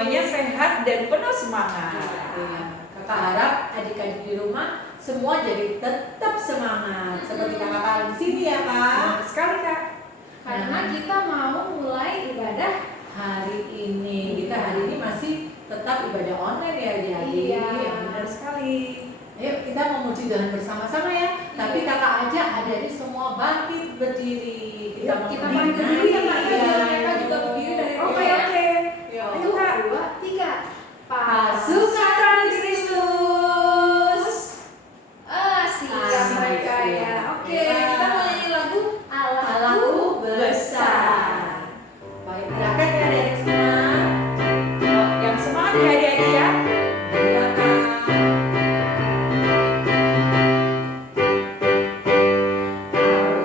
semuanya sehat dan penuh semangat. Kakak harap adik-adik di rumah semua jadi tetap semangat seperti kakak di sini ya Kak. Benar sekali Kak. Karena kita mau mulai ibadah Hari ini kita hari ini masih tetap ibadah online ya adik-adik. Iya. Benar sekali. Ayo kita memuji Tuhan bersama-sama ya. Tapi kakak aja adik-adik semua bangkit berdiri. kita bangkit berdiri ya Kak. Iya. Mereka juga berdiri dari Oke. Ya. Ayo Kak. 1, 2, 3. Pasukan Kristus. Siap mereka ya. Oke, Iya. kita mau nyanyi lagu Allahku Allahku besar. Baik, silakan ya adik-adik semua. Yang semangat ya adik-adik ya. Silakan.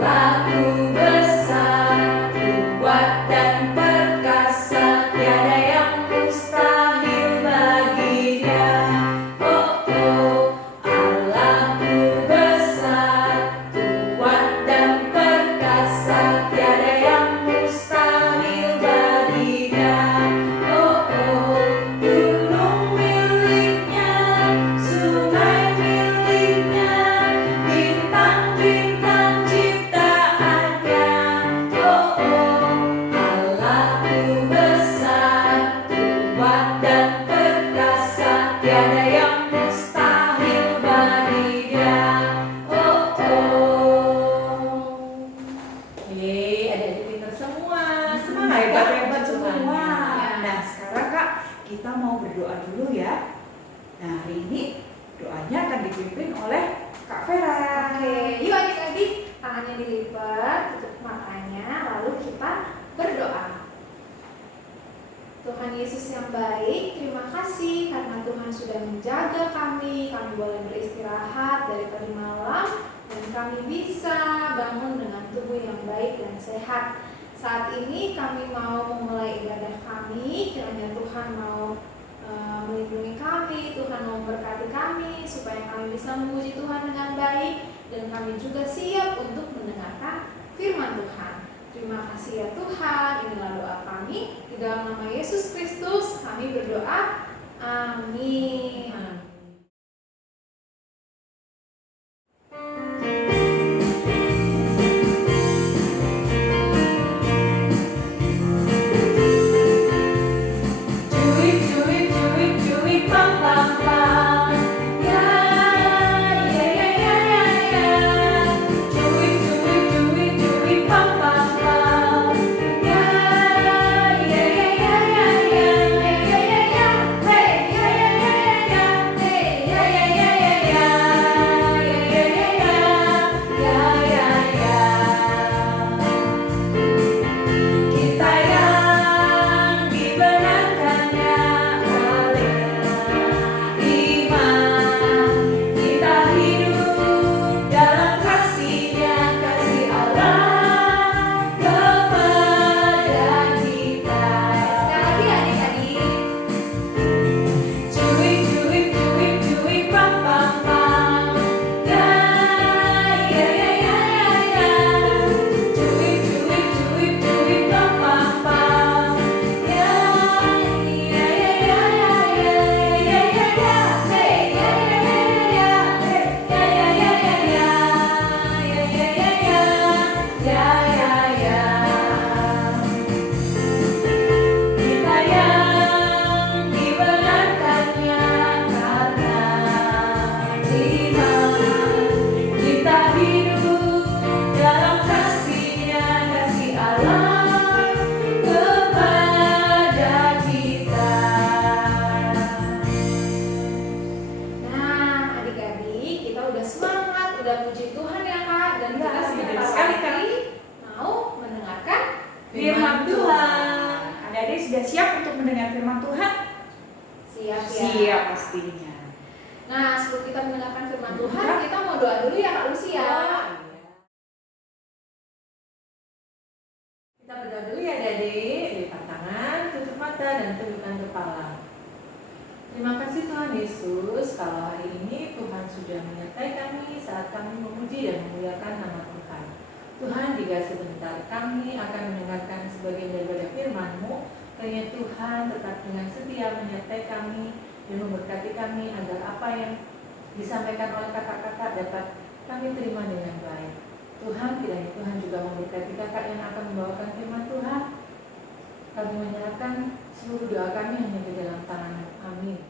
Allahku besar, kuat dan perkasa, tiada yang mustahil bagi Dia. Oh oh, Allahku besar, kuat dan perkasa, tiada yang mustahil bagi Dia. Oh oh, gunung miliknya, sungai miliknya, bintang-bintang ciptaannya. Oh oh, Allahku besar, kuat dan perkasa, tiada yang mustahil bagi Dia. Oh oh. Yeay, adik-adik pintar semua. Semangat ya, Hebat-hebat semua. Tuhannya. Nah sekarang Kak, kita mau berdoa dulu ya. Nah hari ini doanya akan dipimpin oleh Kak Vera. Oke, yuk adik-adik, tangannya dilipat, tutup matanya, lalu kita berdoa. Tuhan Yesus yang baik, terima kasih karena Tuhan sudah menjaga kami boleh beristirahat dari tadi malam, dan kami bisa bangun dengan tubuh yang baik dan sehat. Saat ini kami mau memulai ibadah kami, kiranya Tuhan mau melindungi kami, Tuhan mau memberkati kami, supaya kami bisa memuji Tuhan dengan baik, dan kami juga siap untuk mendengarkan firman Tuhan. Terima kasih ya Tuhan, inilah doa kami, di dalam nama Yesus Kristus kami berdoa, amin. Cuik cuik cuik cuik pam pam pam. Ya ya ya ya ya ya. Cuik cuik cuik cuik pam pam pam. Ya ya ya ya ya ya ya ya ya. Hey ya ya ya ya ya. Hey ya ya ya ya ya. Ya ya ya ya. Ya ya ya. Kita yang dibenarkannya oleh iman, kita hidup dalam kasih-Nya, kasih Allah kepada kita. Sekali lagi adik-adik. Cuik cuik cuik cuik pam pam pam. Ya ya ya ya ya ya. Cuik cuik cuik cuik pam pam pam. Ya ya ya ya ya ya ya ya. Hey ya ya ya ya ya. Hey ya ya ya ya ya. Ya ya ya ya. Ya ya ya. Kita yang dibenarkannya karena iman, kita hidup dalam kasih-Nya, kasih Allah kepada kita. Nah, adik-adik, kita udah semangat, udah puji Tuhan ya Kak, dan Iya, kita benar sebentar sekali, Kak. lagi mau mendengarkan Firman Tuhan. Adik-adik sudah siap untuk mendengar firman Tuhan? siap ya. Siap pastinya. Nah, sebelum kita mendengarkan firman Tuhan, kita mau doa dulu ya Kak Lucy ya. Kita berdoa dulu ya adik-adik. Lipat tangan, tutup mata dan tundukkan kepala. Terima kasih Tuhan Yesus, kalau hari ini Tuhan sudah menyertai kami saat kami memuji dan memuliakan nama Tuhan. Tuhan, jika sebentar kami akan mendengarkan sebagian daripada firman-Mu, Kiranya Tuhan tetap dengan setia menyertai kami dan memberkati kami agar apa yang disampaikan oleh kakak-kakak dapat kami terima dengan baik. Tuhan, kiranya Tuhan juga memberkati kakak yang akan membawakan firman Tuhan. Kami menyerahkan seluruh doa kami hanya di dalam tangan. Amin.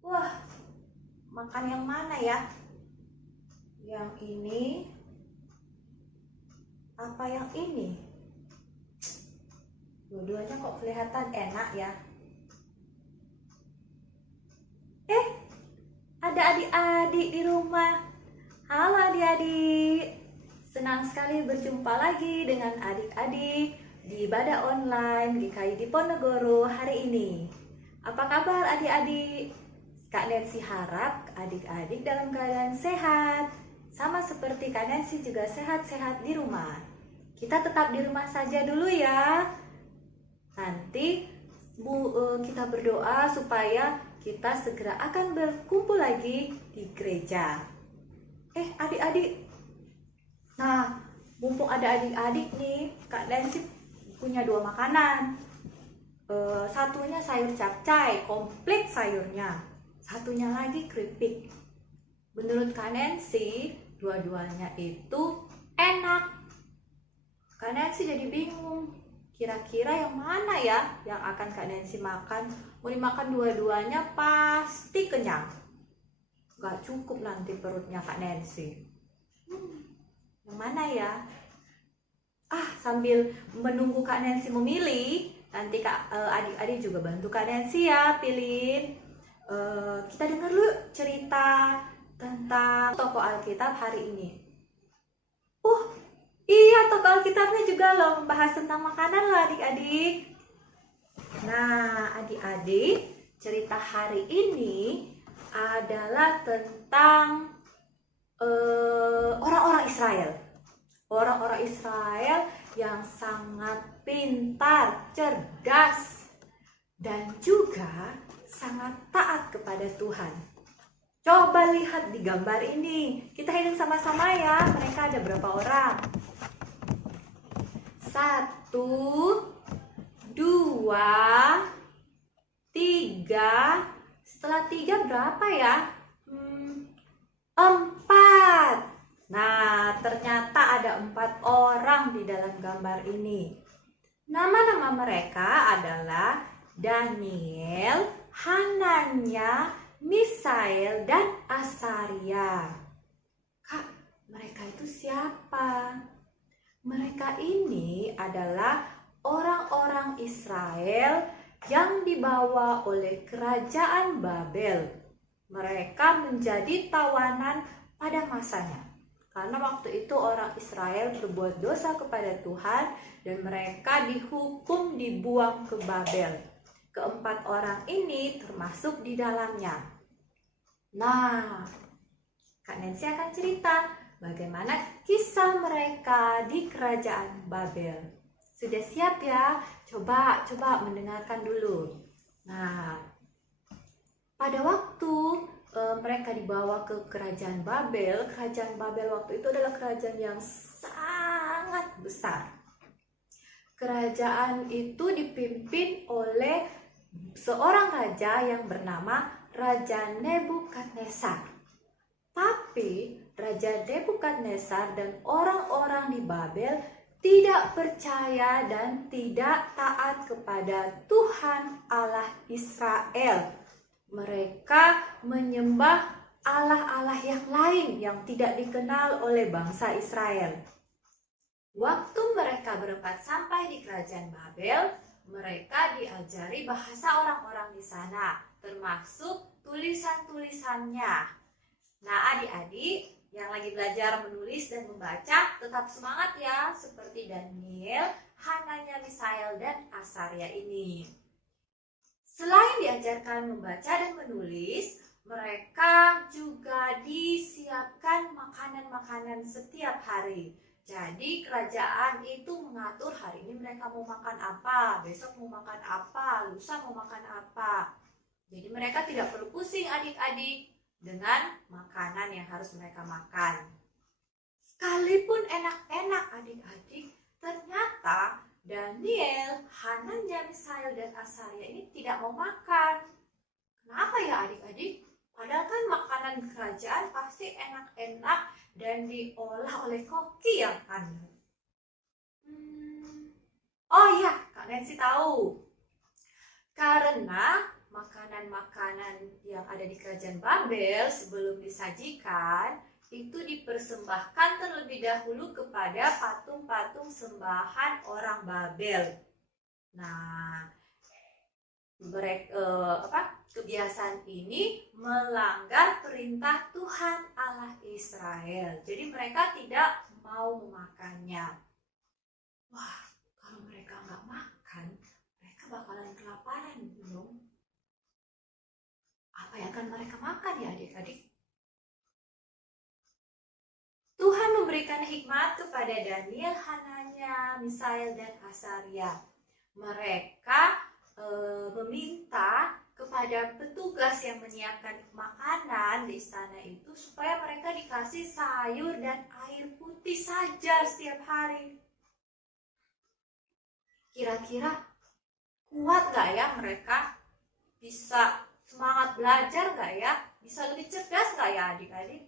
Wah, makan yang mana ya? Yang ini? Apa yang ini? Dua-duanya kok kelihatan enak ya? Ada adik-adik di rumah. Halo adik-adik. Senang sekali berjumpa lagi dengan adik-adik di ibadah online GKI Diponegoro hari ini. Apa kabar adik-adik? Kak Nancy harap adik-adik dalam keadaan sehat. Sama seperti Kak Nancy juga sehat-sehat di rumah. Kita tetap di rumah saja dulu ya. Nanti kita berdoa supaya kita segera akan berkumpul lagi di gereja. Adik-adik. Nah, mumpung ada adik-adik nih, Kak Nancy punya 2 makanan. Satunya sayur capcay, komplit sayurnya. Satunya lagi keripik. Menurut Kak Nancy, dua-duanya itu enak. Kak Nancy jadi bingung. Kira-kira yang mana ya yang akan Kak Nancy makan? Mau dimakan dua-duanya pasti kenyang. Gak cukup nanti perutnya Kak Nancy. Yang mana ya? Sambil menunggu Kak Nancy memilih, nanti adik-adik juga bantu Kak Nancy ya pilih. Kita dengar dulu cerita tentang tokoh Alkitab hari ini. Iya, tokoh Alkitabnya juga loh membahas tentang makanan loh adik-adik. Nah, adik-adik, cerita hari ini adalah tentang orang-orang Israel. Orang-orang Israel yang sangat pintar, cerdas, dan juga sangat taat kepada Tuhan. Coba lihat di gambar ini. Kita hitung sama-sama ya. Mereka ada berapa orang? 1, 2, 3. Setelah 3 berapa ya? 4. Nah, ternyata ada 4 orang di dalam gambar ini. Nama-nama mereka adalah Daniel, Hananya, Misael, dan Asaria. Kak, mereka itu siapa? Mereka ini adalah orang-orang Israel yang dibawa oleh kerajaan Babel. Mereka menjadi tawanan pada masanya. Karena waktu itu orang Israel berbuat dosa kepada Tuhan dan mereka dihukum dibuang ke Babel. Keempat orang ini termasuk di dalamnya. Nah, Kak Nancy akan cerita bagaimana kisah mereka di kerajaan Babel. Sudah siap ya? Coba mendengarkan dulu. Nah, pada waktu mereka dibawa ke kerajaan Babel waktu itu adalah kerajaan yang sangat besar. Kerajaan itu dipimpin oleh seorang raja yang bernama Raja Nebukadnezar. Tapi Raja Nebukadnezar dan orang-orang di Babel tidak percaya dan tidak taat kepada Tuhan Allah Israel. Mereka menyembah allah-allah yang lain yang tidak dikenal oleh bangsa Israel. Waktu mereka berempat sampai di kerajaan Babel, mereka diajari bahasa orang-orang di sana, termasuk tulisan-tulisannya. Nah, adik-adik yang lagi belajar menulis dan membaca, tetap semangat ya, seperti Daniel, Hananya, Misael, dan Asaria ini. Selain diajarkan membaca dan menulis, mereka juga disiapkan makanan-makanan setiap hari. Jadi kerajaan itu mengatur hari ini mereka mau makan apa, besok mau makan apa, lusa mau makan apa. Jadi mereka tidak perlu pusing adik-adik dengan makanan yang harus mereka makan. Sekalipun enak-enak adik-adik, ternyata Daniel, Hananya, Misael, dan Asaria ini tidak mau makan. Kenapa ya adik-adik? Padahal kan makanan kerajaan pasti enak-enak dan diolah oleh koki yang pandai. Oh iya, Kak Nancy tahu. Karena makanan-makanan yang ada di kerajaan Babel sebelum disajikan itu dipersembahkan terlebih dahulu kepada patung-patung sembahan orang Babel. Nah, kebiasaan ini melanggar perintah Tuhan Allah Israel. Jadi mereka tidak mau memakannya. Wah, kalau mereka nggak makan, mereka bakalan kelaparan dong. Apa yang akan mereka makan ya adik-adik? Tuhan memberikan hikmat kepada Daniel, Hananya, Misael, dan Asaria. Mereka meminta kepada petugas yang menyiapkan makanan di istana itu supaya mereka dikasih sayur dan air putih saja setiap hari. Kira-kira kuat gak ya mereka? Bisa semangat belajar gak ya? Bisa lebih cerdas gak ya adik-adik?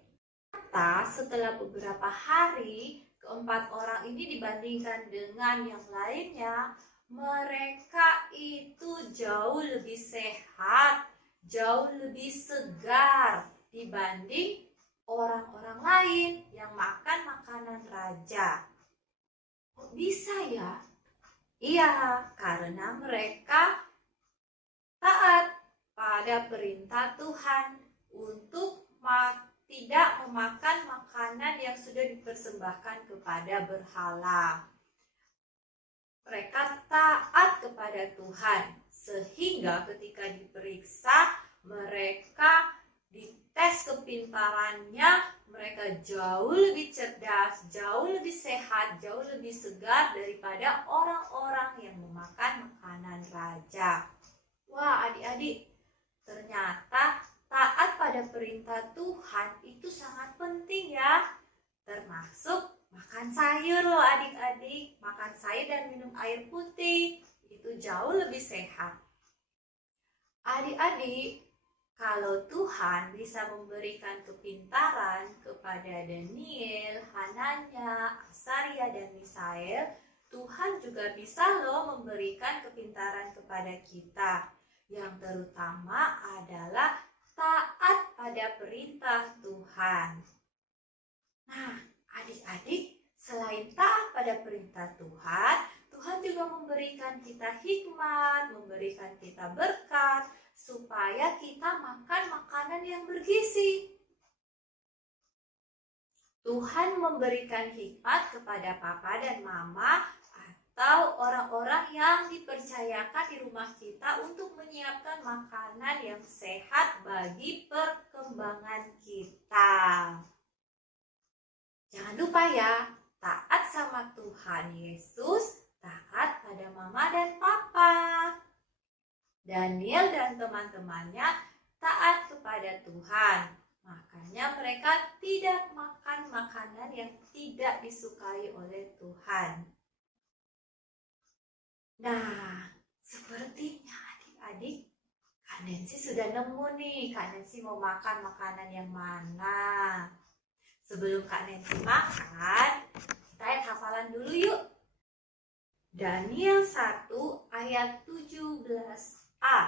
Setelah beberapa hari, keempat orang ini dibandingkan dengan yang lainnya, mereka itu jauh lebih sehat, jauh lebih segar dibanding orang-orang lain yang makan makanan raja. Kok bisa ya? Iya, karena mereka taat pada perintah Tuhan untuk tidak memakan makanan yang sudah dipersembahkan kepada berhala. Mereka taat kepada Tuhan, sehingga ketika diperiksa, mereka dites kepintarannya, mereka jauh lebih cerdas, jauh lebih sehat, jauh lebih segar daripada orang-orang yang memakan makanan raja. Wah adik-adik, ternyata taat pada perintah Tuhan itu sangat penting ya, termasuk makan sayur loh adik-adik, makan sayur dan minum air putih, itu jauh lebih sehat. Adik-adik, kalau Tuhan bisa memberikan kepintaran kepada Daniel, Hananya, Asaria, dan Misael, Tuhan juga bisa loh memberikan kepintaran kepada kita. Yang terutama adalah taat pada perintah Tuhan. Nah, adik-adik, selain taat pada perintah Tuhan, Tuhan juga memberikan kita hikmat, memberikan kita berkat, supaya kita makan makanan yang bergizi. Tuhan memberikan hikmat kepada papa dan mama atau orang-orang yang dipercayakan di rumah kita untuk menyiapkan makanan yang sehat bagi perkembangan kita. Jangan lupa ya, taat sama Tuhan Yesus, taat pada mama dan papa. Daniel dan teman-temannya taat kepada Tuhan. Makanya mereka tidak makan makanan yang tidak disukai oleh Tuhan. Nah, sepertinya adik-adik, Kak Nancy sudah nemu nih, Kak Nancy mau makan makanan yang mana. Sebelum Kak Nancy makan, kita lihat hafalan dulu yuk. Daniel 1 ayat 17a.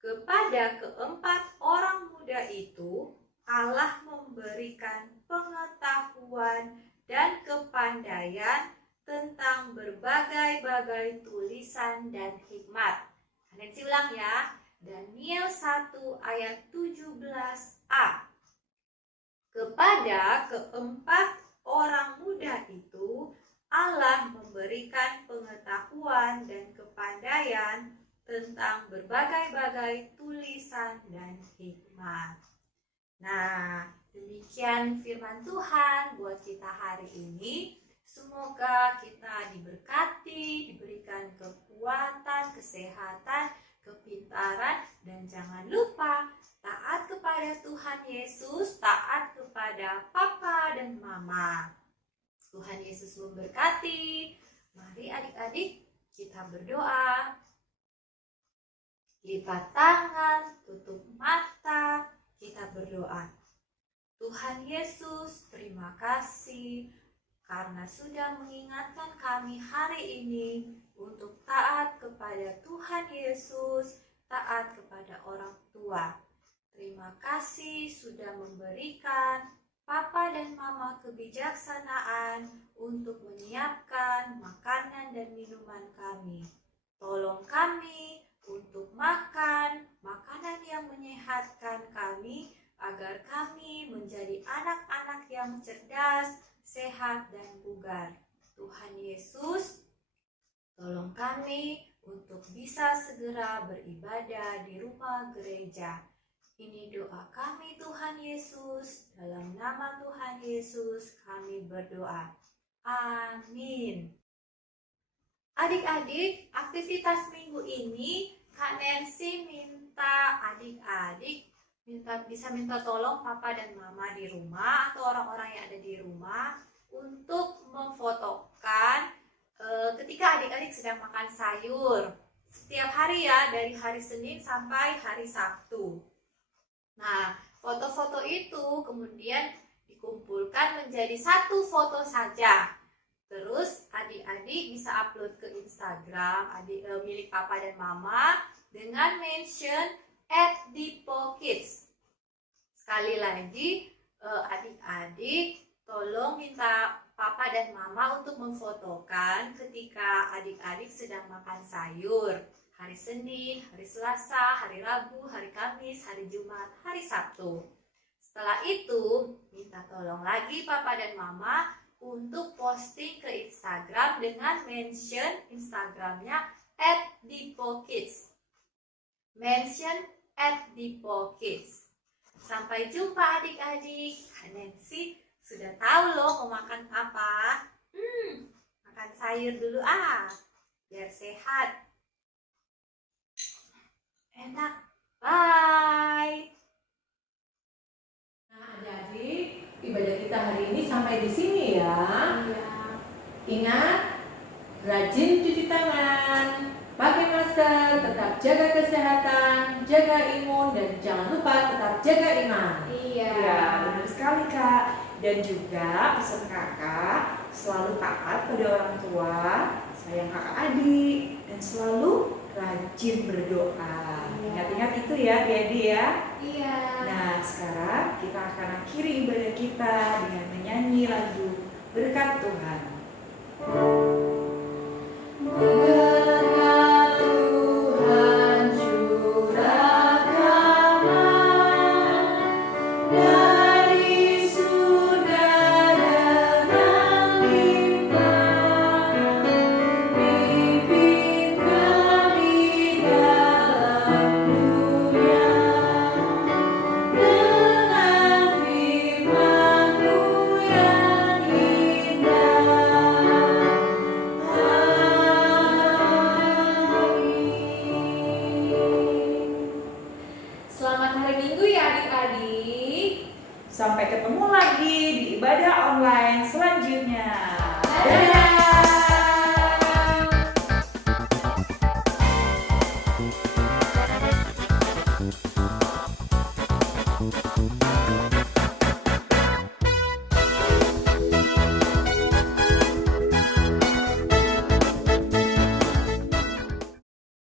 Kepada keempat orang muda itu, Allah memberikan pengetahuan dan kepandaian tentang berbagai-bagai tulisan dan hikmat. Nanti ulang ya. Daniel 1 ayat 17a. Kepada keempat orang muda itu, Allah memberikan pengetahuan dan kepandaian tentang berbagai-bagai tulisan dan hikmat. Nah, demikian firman Tuhan buat kita hari ini. Semoga kita diberkati, diberikan kekuatan, kesehatan, kepintaran, dan jangan lupa taat kepada Tuhan Yesus, taat kepada kepada Papa dan Mama. Tuhan Yesus memberkati. Mari adik-adik kita berdoa. Lipat tangan, tutup mata, kita berdoa. Tuhan Yesus, terima kasih karena sudah mengingatkan kami hari ini untuk taat kepada Tuhan Yesus, taat kepada orang tua. Terima kasih sudah memberikan Papa dan Mama kebijaksanaan untuk menyiapkan makanan dan minuman kami. Tolong kami untuk makan makanan yang menyehatkan kami agar kami menjadi anak-anak yang cerdas, sehat, dan bugar. Tuhan Yesus, tolong kami untuk bisa segera beribadah di rumah gereja. Ini doa kami Tuhan Yesus, dalam nama Tuhan Yesus kami berdoa. Amin. Adik-adik, aktivitas minggu ini Kak Nancy minta adik-adik bisa minta tolong Papa dan Mama di rumah atau orang-orang yang ada di rumah untuk memfotokan ketika adik-adik sedang makan sayur setiap hari ya, dari hari Senin sampai hari Sabtu. Nah, foto-foto itu kemudian dikumpulkan menjadi satu foto saja. Terus adik-adik bisa upload ke Instagram milik Papa dan Mama dengan mention @dipokids. Sekali lagi, adik-adik tolong minta Papa dan Mama untuk memfotokan ketika adik-adik sedang makan sayur. Hari Senin, hari Selasa, hari Rabu, hari Kamis, hari Jumat, hari Sabtu. Setelah itu, minta tolong lagi Papa dan Mama untuk posting ke Instagram dengan mention Instagramnya @dipokids. Mention @dipokids. Sampai jumpa adik-adik. Kak Nancy sudah tahu loh mau makan apa. Makan sayur dulu biar sehat. Enak. Bye. Nah, adik-adik, ibadah kita hari ini sampai di sini ya. Iya. Ingat, rajin cuci tangan, pakai masker, tetap jaga kesehatan, jaga imun, dan jangan lupa tetap jaga iman. Iya. Ya, benar sekali Kak. Dan juga pesan kakak selalu taat pada orang tua, sayang kakak adik, dan selalu rajin berdoa. Ingat-ingat itu ya adik-adik ya. Iya. Nah, sekarang kita akan akhiri ibadah kita dengan menyanyi lagu Berkat Tuhan. Berkat Tuhan curahkan dari surga dengan limpah, pimpin kami dalam dunia dengan firman-Mu yang indah. Selamat hari Minggu ya adik-adik. Sampai ketemu lagi di ibadah online selanjutnya. Dadah.